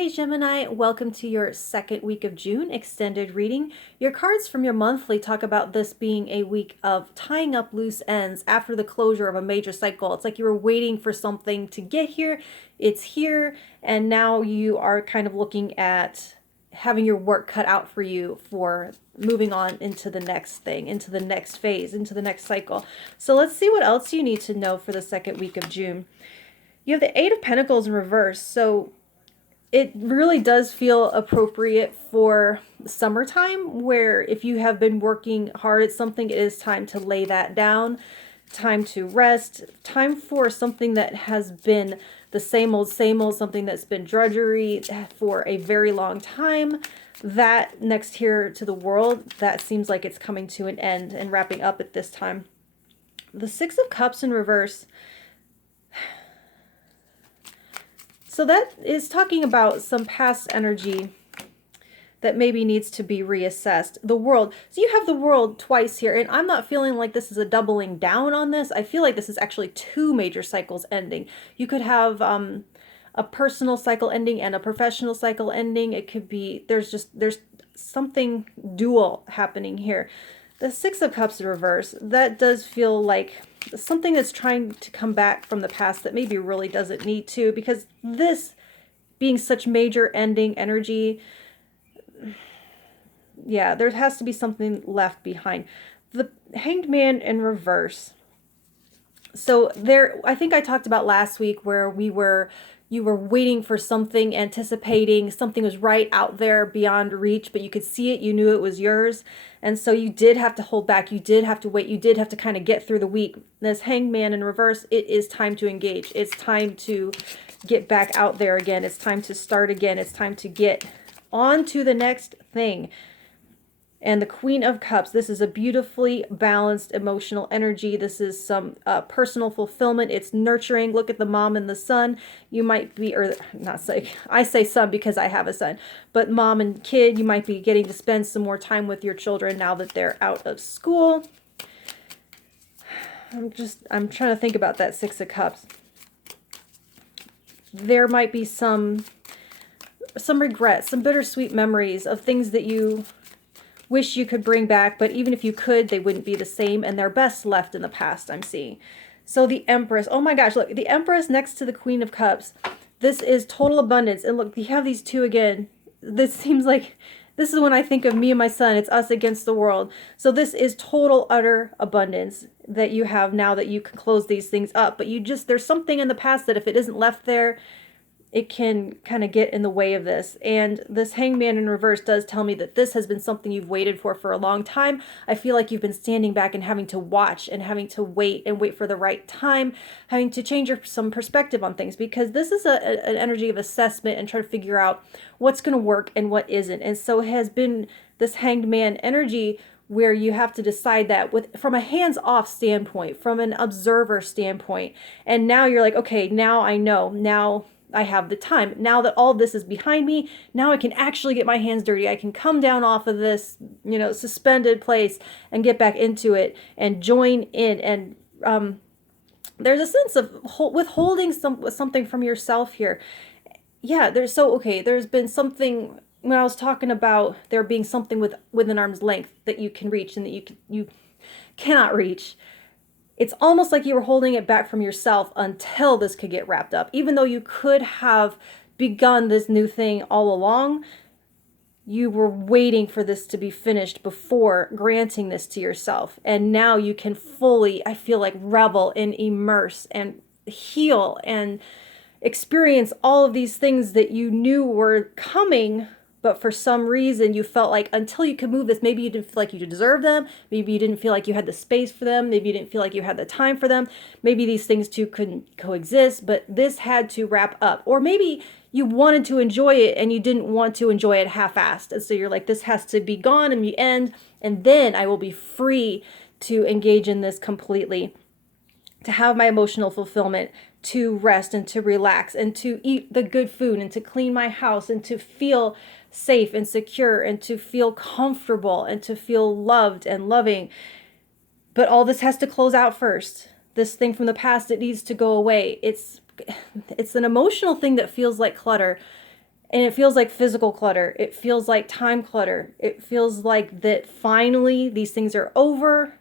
Hey Gemini, welcome to your second week of June extended reading. Your cards from your monthly talk about this being a week of tying up loose ends after the closure of a major cycle. It's like you were waiting for something to get here, it's here, and now you are kind of looking at having your work cut out for you for moving on into the next thing, into the next phase, into the next cycle. So let's see what else you need to know for the second week of June. You have the Eight of Pentacles in reverse, so it really does feel appropriate for summertime, where if you have been working hard at something, it is time to lay that down, time to rest, time for something that has been the same old, something that's been drudgery for a very long time. That next here to the world, that seems like it's coming to an end and wrapping up at this time. The Six of Cups in reverse. So that is talking about some past energy that maybe needs to be reassessed. The World. So you have the World twice here, and I'm not feeling like this is a doubling down on this. I feel like this is actually two major cycles ending. You could have a personal cycle ending and a professional cycle ending. It could be, there's something dual happening here. The Six of Cups in reverse, that does feel like something that's trying to come back from the past that maybe really doesn't need to, because this being such major ending energy, yeah, there has to be something left behind. The Hanged Man in reverse. So there, I think I talked about last week where you were waiting for something, anticipating something was right out there beyond reach, but you could see it, you knew it was yours. And so you did have to hold back, you did have to wait, you did have to kind of get through the week. This Hanged Man in reverse, it is time to engage. It's time to get back out there again. It's time to start again. It's time to get on to the next thing. And the Queen of Cups, this is a beautifully balanced emotional energy. This is some personal fulfillment. It's nurturing. Look at the mom and the son. You might be, or not say, I say son because I have a son, but mom and kid, you might be getting to spend some more time with your children now that they're out of school. I'm trying to think about that Six of Cups. There might be some regrets, some bittersweet memories of things that you wish you could bring back, but even if you could, they wouldn't be the same, and they're best left in the past, I'm seeing. So the Empress, oh my gosh, look, the Empress next to the Queen of Cups. This is total abundance, and look, you have these two again. This seems like, this is when I think of me and my son, it's us against the world. So this is total, utter abundance that you have now that you can close these things up, but there's something in the past that if it isn't left there, it can kind of get in the way of this. And this Hanged Man in reverse does tell me that this has been something you've waited for a long time. I feel like you've been standing back and having to watch and having to wait and wait for the right time, having to change some perspective on things, because this is an energy of assessment and trying to figure out what's going to work and what isn't. And so it has been this Hanged Man energy where you have to decide that from a hands-off standpoint, from an observer standpoint. And now you're like, okay, now I know. Now I have the time. Now that all this is behind me, now I can actually get my hands dirty. I can come down off of this, suspended place and get back into it and join in. And there's a sense of withholding something from yourself here. Yeah, there's been something, when I was talking about there being something within arm's length that you can reach and that you cannot reach. It's almost like you were holding it back from yourself until this could get wrapped up. Even though you could have begun this new thing all along, you were waiting for this to be finished before granting this to yourself. And now you can fully, I feel like, revel and immerse and heal and experience all of these things that you knew were coming, but for some reason you felt like until you could move this, maybe you didn't feel like you deserved them. Maybe you didn't feel like you had the space for them. Maybe you didn't feel like you had the time for them. Maybe these things two couldn't coexist, but this had to wrap up. Or maybe you wanted to enjoy it and you didn't want to enjoy it half-assed. And so you're like, this has to be gone and the end, and then I will be free to engage in this completely, to have my emotional fulfillment, to rest and to relax and to eat the good food and to clean my house and to feel safe and secure and to feel comfortable and to feel loved and loving. But all this has to close out first. This thing from the past, it needs to go away. It's an emotional thing that feels like clutter. And it feels like physical clutter. It feels like time clutter. It feels like that finally these things are over.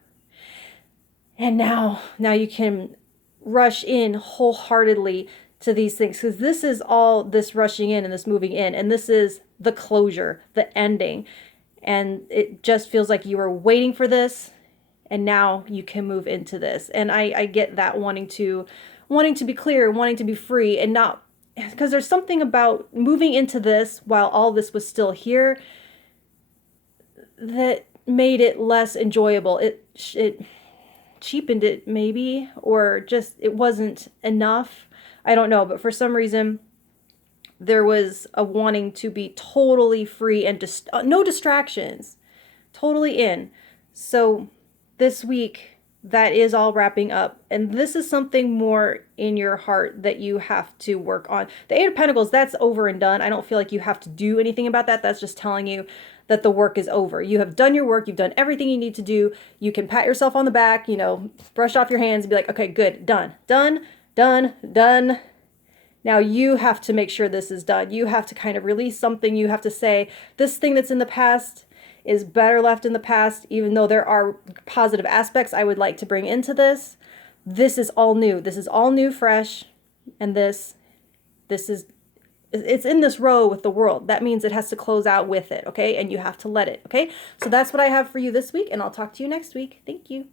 And now you can rush in wholeheartedly to these things, because this is all this rushing in and this moving in, and this is the closure, the ending. And it just feels like you were waiting for this, and now you can move into this. And I get that wanting to be clear, wanting to be free, and not, because there's something about moving into this while all this was still here that made it less enjoyable. It cheapened it maybe, or just it wasn't enough. I don't know, but for some reason there was a wanting to be totally free and just no distractions, totally in. So this week that is all wrapping up, and this is something more in your heart that you have to work on. The Eight of Pentacles, that's over and done. I don't feel like you have to do anything about that. That's just telling you that the work is over. You have done your work. You've done everything you need to do. You can pat yourself on the back, you know, brush off your hands and be like, okay, good, done, done, done, done. Now you have to make sure this is done. You have to kind of release something. You have to say, this thing that's in the past is better left in the past, even though there are positive aspects I would like to bring into this. This is all new. This is all new, fresh. And this is, it's in this row with the world. That means it has to close out with it, okay? And you have to let it, okay? So that's what I have for you this week, and I'll talk to you next week. Thank you.